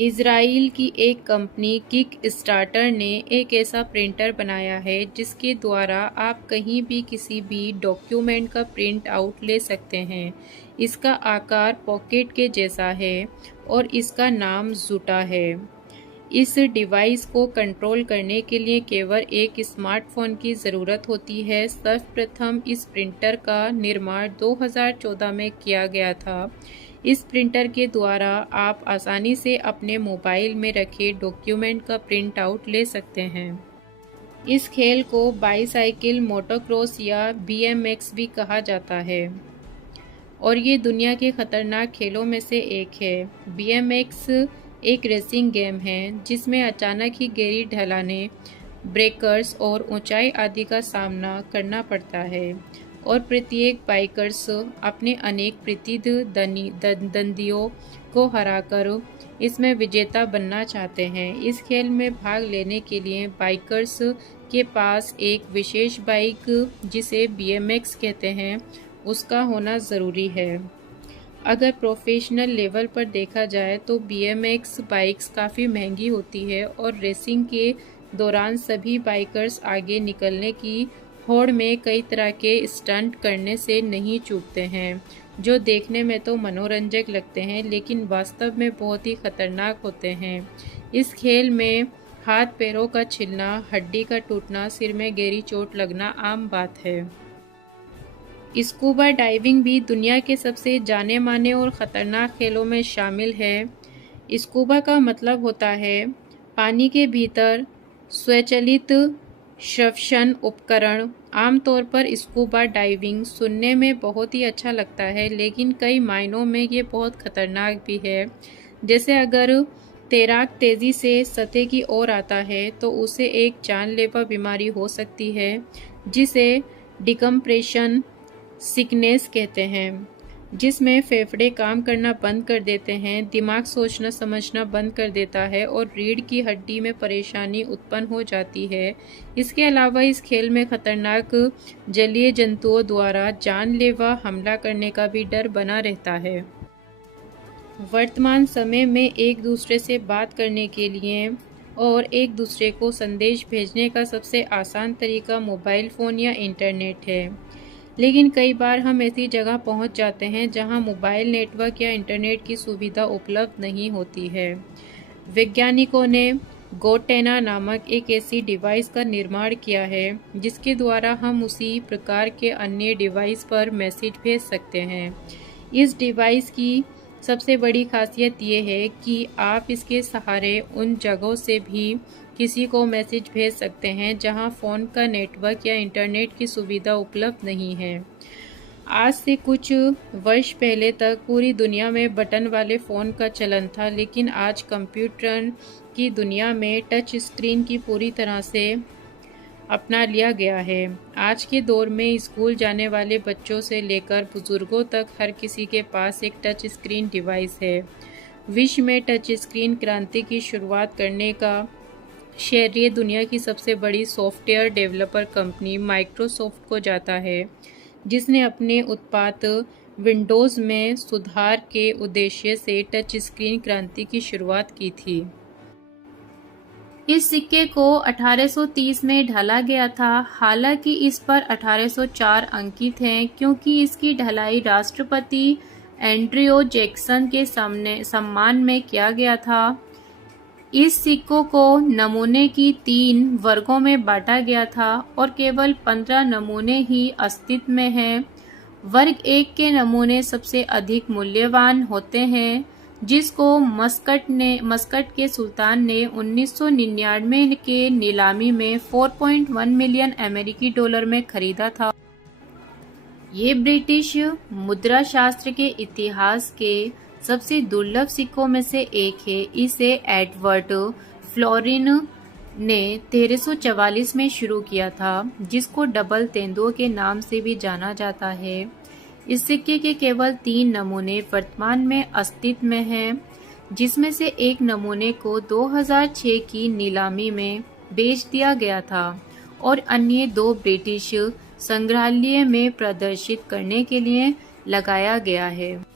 Israel की एक company kick starter ने एक ऐसा प्रिंटर बनाया है जिसके द्वारा आप कहीं भी किसी भी डॉक्यूमेंट का प्रिंट आउट ले सकते हैं। इसका आकार पॉकेट के जैसा है और इसका नाम ज़ूटा है। इस डिवाइस को कंट्रोल करने के लिए केवल एक स्मार्टफोन की ज़रूरत होती है। सर्वप्रथम इस प्रिंटर का निर्माण 2014 में किया गया था। इस प्रिंटर के द्वारा आप आसानी से अपने मोबाइल में रखे डॉक्यूमेंट का प्रिंट आउट ले सकते हैं। इस खेल को बाईसाइकिल मोटोक्रॉस या BMX भी कहा जाता है और ये दुनिया के खतरनाक खेलों में से एक है। BMX एक रेसिंग गेम है जिसमें अचानक ही गहरी ढलानें, ब्रेकर्स और ऊंचाई आदि का सामना करना पड़ता है और प्रत्येक बाइकर्स अपने अनेक प्रतिद्वंदियों को हराकर इसमें विजेता बनना चाहते हैं। इस खेल में भाग लेने के लिए बाइकर्स के पास एक विशेष बाइक, जिसे BMX कहते हैं, उसका होना ज़रूरी है। अगर प्रोफेशनल लेवल पर देखा जाए तो BMX बाइक्स काफ़ी महंगी होती है और रेसिंग के दौरान सभी बाइकर्स आगे निकलने की होड़ में कई तरह के स्टंट करने से नहीं चूकते हैं, जो देखने में तो मनोरंजक लगते हैं लेकिन वास्तव में बहुत ही खतरनाक होते हैं। इस खेल में हाथ पैरों का छिलना, हड्डी का टूटना, सिर में गहरी चोट लगना आम बात है। स्कूबा डाइविंग भी दुनिया के सबसे जाने माने और ख़तरनाक खेलों में शामिल है। स्कूबा का मतलब होता है पानी के भीतर स्वचालित श्वसन उपकरण। आमतौर पर स्कूबा डाइविंग सुनने में बहुत ही अच्छा लगता है लेकिन कई मायनों में ये बहुत खतरनाक भी है। जैसे अगर तैराक तेज़ी से सतह की ओर आता है तो उसे एक जानलेवा बीमारी हो सकती है जिसे डिकम्प्रेशन सिकनेस कहते हैं, जिसमें फेफड़े काम करना बंद कर देते हैं, दिमाग सोचना समझना बंद कर देता है और रीढ़ की हड्डी में परेशानी उत्पन्न हो जाती है। इसके अलावा इस खेल में खतरनाक जलीय जंतुओं द्वारा जानलेवा हमला करने का भी डर बना रहता है। वर्तमान समय में एक दूसरे से बात करने के लिए और एक दूसरे को संदेश भेजने का सबसे आसान तरीका मोबाइल फ़ोन या इंटरनेट है, लेकिन कई बार हम ऐसी जगह पहुंच जाते हैं जहां मोबाइल नेटवर्क या इंटरनेट की सुविधा उपलब्ध नहीं होती है। वैज्ञानिकों ने गोटेना नामक एक ऐसी डिवाइस का निर्माण किया है जिसके द्वारा हम उसी प्रकार के अन्य डिवाइस पर मैसेज भेज सकते हैं। इस डिवाइस की सबसे बड़ी खासियत ये है कि आप इसके सहारे उन जगहों से भी किसी को मैसेज भेज सकते हैं जहां फ़ोन का नेटवर्क या इंटरनेट की सुविधा उपलब्ध नहीं है। आज से कुछ वर्ष पहले तक पूरी दुनिया में बटन वाले फ़ोन का चलन था, लेकिन आज कंप्यूटर की दुनिया में टच स्क्रीन की पूरी तरह से अपना लिया गया है। आज के दौर में स्कूल जाने वाले बच्चों से लेकर बुजुर्गों तक हर किसी के पास एक टच स्क्रीन डिवाइस है। विश्व में टच स्क्रीन क्रांति की शुरुआत करने का श्रेय दुनिया की सबसे बड़ी सॉफ्टवेयर डेवलपर कंपनी माइक्रोसॉफ्ट को जाता है, जिसने अपने उत्पाद विंडोज़ में सुधार के उद्देश्य से टच स्क्रीन क्रांति की शुरुआत की थी। इस सिक्के को 1830 में ढाला गया था, हालांकि इस पर 1804 अंकित हैं क्योंकि इसकी ढलाई राष्ट्रपति एंड्रयू जैक्सन के सम्मान में किया गया था। इस सिक्कों को नमूने की 3 वर्गों में बांटा गया था और केवल 15 नमूने ही अस्तित्व में हैं। वर्ग 1 के नमूने सबसे अधिक मूल्यवान होते हैं, जिसको मस्कट के सुल्तान ने 1999 के नीलामी में 4.1 मिलियन अमेरिकी डॉलर में खरीदा था। ये ब्रिटिश मुद्रा शास्त्र के इतिहास के सबसे दुर्लभ सिक्कों में से एक है। इसे एडवर्ड फ्लोरिन ने 1344 में शुरू किया था, जिसको डबल तेंदुआ के नाम से भी जाना जाता है। इस सिक्के के केवल 3 नमूने वर्तमान में अस्तित्व में हैं, जिसमें से एक नमूने को 2006 की नीलामी में बेच दिया गया था और अन्य 2 ब्रिटिश संग्रहालय में प्रदर्शित करने के लिए लगाया गया है।